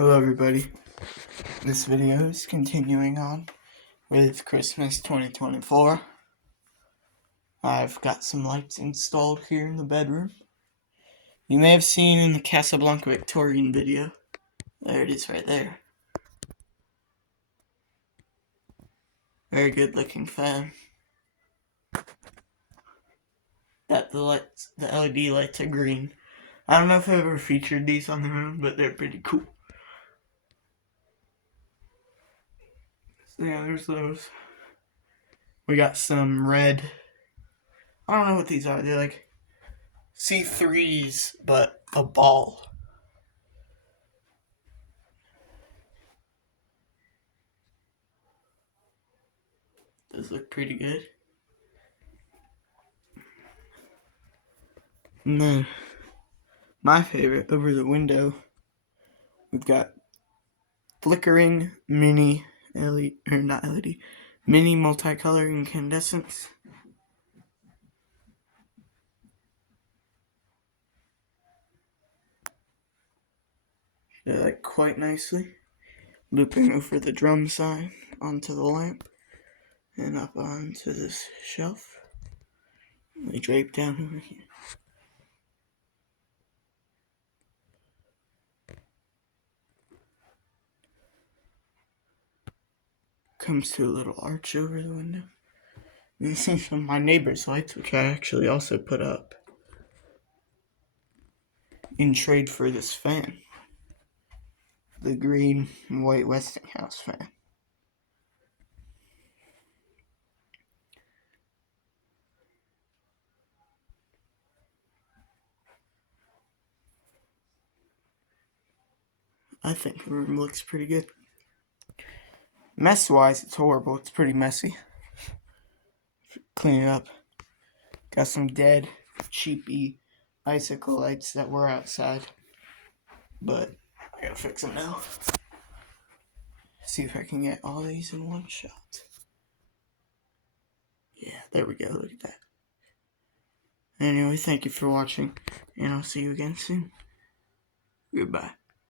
Hello everybody, this video is continuing on with Christmas 2024. I've got some lights installed here in the bedroom. You may have seen in the Casablanca Victorian video. There it is right there. Very good looking fan. The LED lights are green. I don't know if I've ever featured these on the room, but they're pretty cool. So yeah, there's those. We got some red, I don't know what these are, they're like C3s, but a ball. Those look pretty good. And then, my favorite, over the window, we've got flickering mini LED, or not LED, mini multicolor incandescents. They light quite nicely, looping over the drum sign onto the lamp and up onto this shelf. They drape down over here. Comes to a little arch over the window. This is some of my neighbor's lights, which I actually also put up in trade for this fan. The green and white Westinghouse fan. I think the room looks pretty good. Mess-wise, it's horrible. It's pretty messy. Clean it up. Got some dead, cheapy icicle lights that were outside. But I gotta fix them now. See if I can get all these in one shot. Yeah, there we go. Look at that. Anyway, thank you for watching, and I'll see you again soon. Goodbye.